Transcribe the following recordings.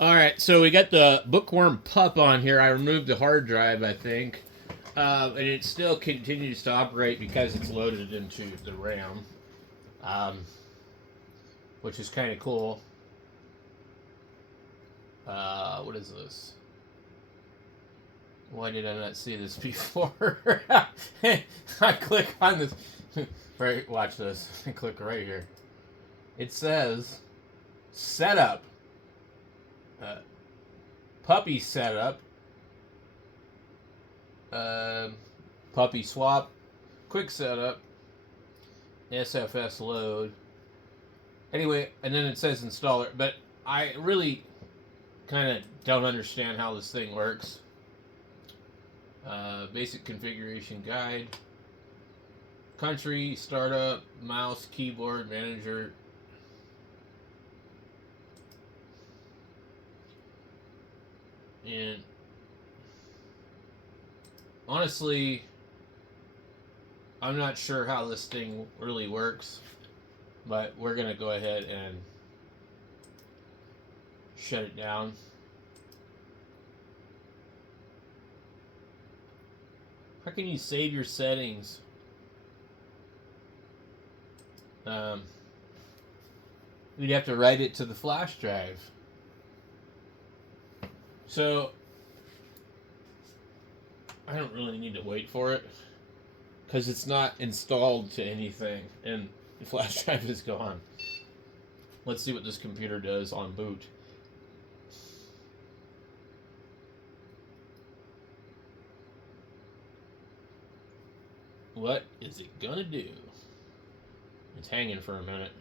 All right, so we got the Bookworm Pup on here. I removed the hard drive, I think, and it still continues to operate because it's loaded into the RAM, um, which is kind of cool. What is this? Why did I not see this before? I click on this. Right, watch this. I click right here. It says setup, uh, puppy setup, uh, puppy swap, quick setup, SFS load. Anyway, and then it says installer, but I really kind of don't understand how this thing works. Basic configuration guide, country, startup, mouse, keyboard, manager. And honestly, I'm not sure how this thing really works, but we're going to go ahead and shut it down. How can you save your settings? We'd have to write it to the flash drive. So I don't really need to wait for it because it's not installed to anything and the flash drive is gone. Let's see what this computer does on boot. What is it gonna do? It's hanging for a minute.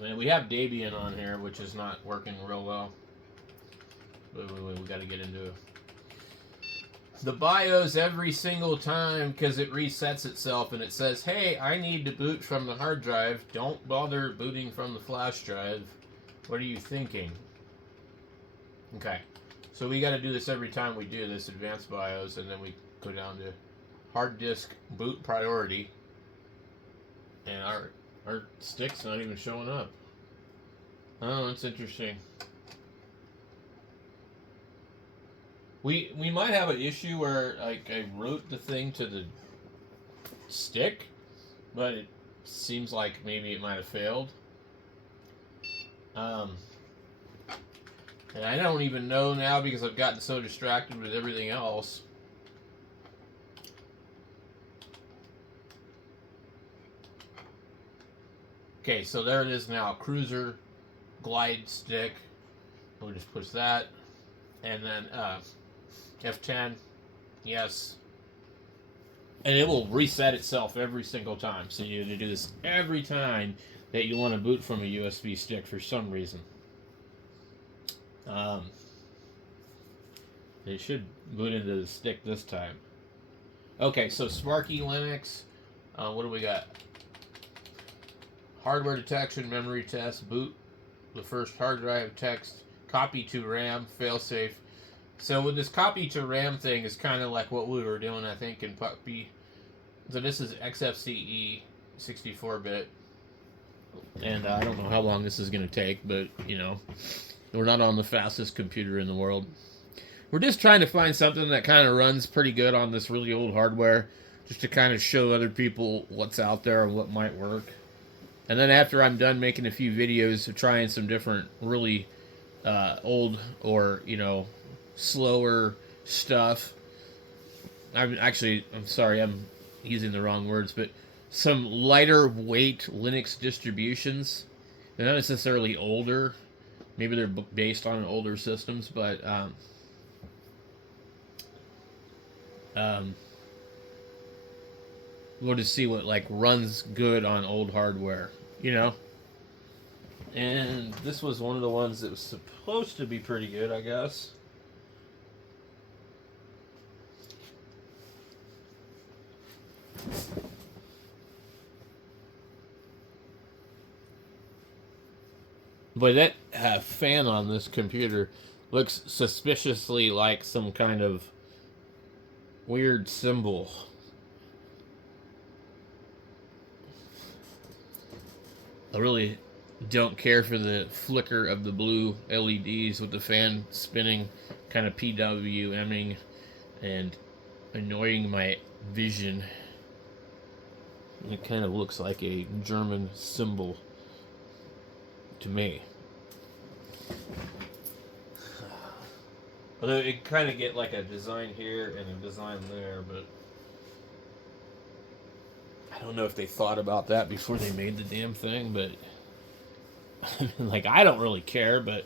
Man, we have Debian on here, which is not working real well. Wait, we got to get into the BIOS every single time because it resets itself and it says, hey, I need to boot from the hard drive. Don't bother booting from the flash drive. What are you thinking? Okay, so we got to do this every time we do this advanced BIOS, and then we go down to hard disk boot priority, and our stick's not even showing up. Oh, that's interesting. We might have an issue where like I wrote the thing to the stick, but it seems like maybe it might have failed. And I don't even know now because I've gotten so distracted with everything else. Okay, so there it is now. Cruiser glide stick. We'll just push that. And then F10. Yes. And it will reset itself every single time. So you need to do this every time that you want to boot from a USB stick for some reason. It should boot into the stick this time. Okay, so Sparky Linux. What do we got? Hardware detection, memory test, boot the first hard drive, text, copy to RAM, failsafe. So with this copy to RAM thing is kind of like what we were doing, I think, in Puppy. So this is XFCE 64-bit. And I don't know how long this is going to take, but, you know, we're not on the fastest computer in the world. We're just trying to find something that kind of runs pretty good on this really old hardware, just to kind of show other people what's out there and what might work. And then after I'm done making a few videos of trying some different really old or, you know, slower stuff. I'm sorry, I'm using the wrong words, but some lighter weight Linux distributions. They're not necessarily older. Maybe they're based on older systems, but we'll just see what like runs good on old hardware, you know. And this was one of the ones that was supposed to be pretty good, I guess. But that fan on this computer looks suspiciously like some kind of weird symbol. I really don't care for the flicker of the blue LEDs with the fan spinning, kind of PWMing and annoying my vision. It kind of looks like a German symbol to me. Although it kind of get like a design here and a design there, but I don't know if they thought about that before they made the damn thing, but like I don't really care, but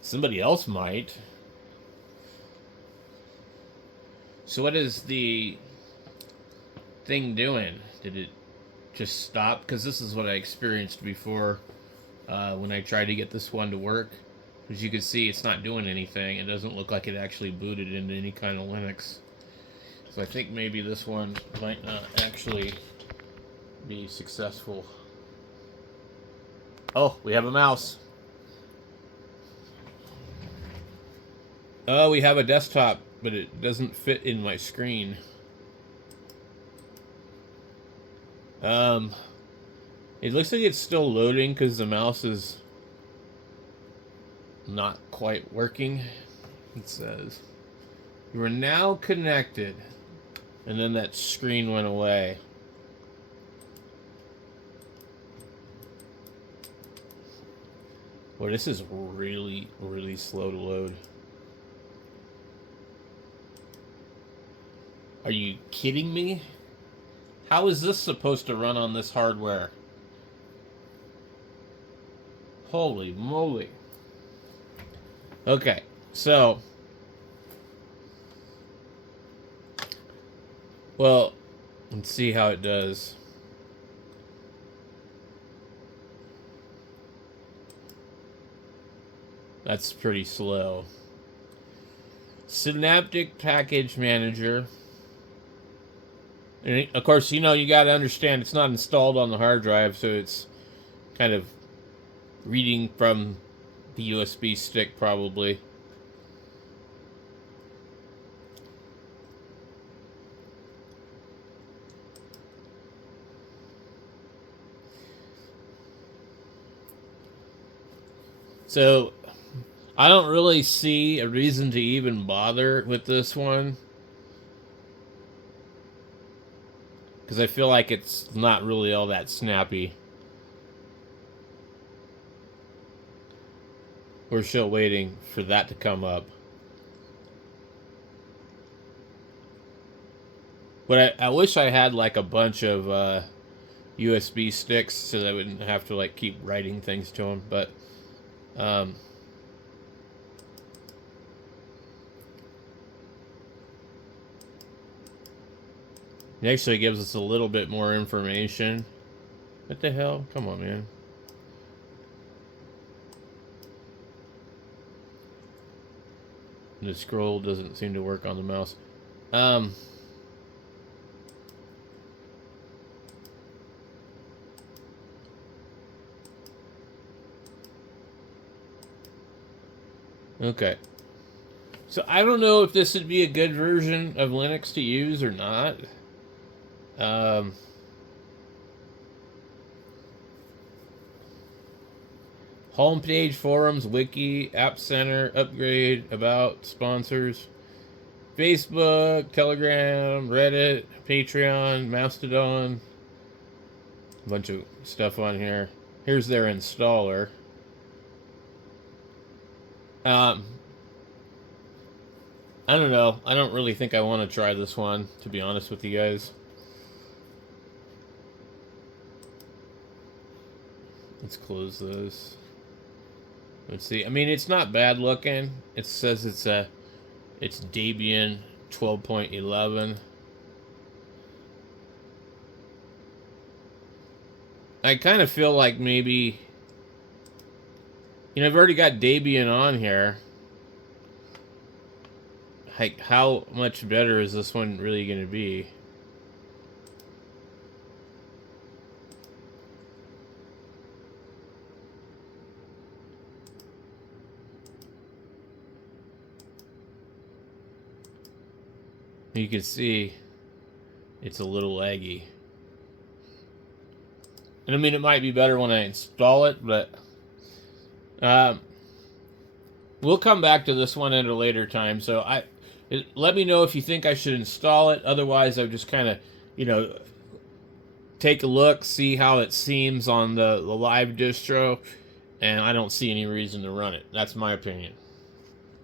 somebody else might. So what is the thing doing? Did it just stop? Because this is what I experienced before when I tried to get this one to work. As you can see, it's not doing anything. It doesn't look like it actually booted into any kind of Linux. So I think maybe this one might not actually be successful. Oh, we have a mouse. Oh, we have a desktop, but it doesn't fit in my screen. It looks like it's still loading because the mouse is not quite working. It says, you are now connected. And then that screen went away. Boy, this is really, really slow to load. Are you kidding me? How is this supposed to run on this hardware? Holy moly. Okay, so... well, let's see how it does. That's pretty slow. Synaptic Package Manager. And of course, you know, you got to understand it's not installed on the hard drive, so it's kind of reading from the USB stick probably. So I don't really see a reason to even bother with this one, because I feel like it's not really all that snappy. We're still waiting for that to come up. But I wish I had like a bunch of USB sticks so that I wouldn't have to like keep writing things to them. But it actually gives us a little bit more information. What the hell? Come on, man. The scroll doesn't seem to work on the mouse. Okay. So I don't know if this would be a good version of Linux to use or not. Homepage, forums, wiki, app center, upgrade, about, sponsors, Facebook, Telegram, Reddit, Patreon, Mastodon. A bunch of stuff on here. Here's their installer. I don't know. I don't really think I want to try this one, to be honest with you guys. Let's close this. Let's see. I mean, it's not bad looking. It says it's Debian 12.11. I kind of feel like maybe, you know, I've already got Debian on here. Like, how much better is this one really going to be? You can see it's a little laggy. And I mean, it might be better when I install it, but we'll come back to this one at a later time. So let me know if you think I should install it. Otherwise, I've just kind of, take a look, see how it seems on the live distro, and I don't see any reason to run it. That's my opinion.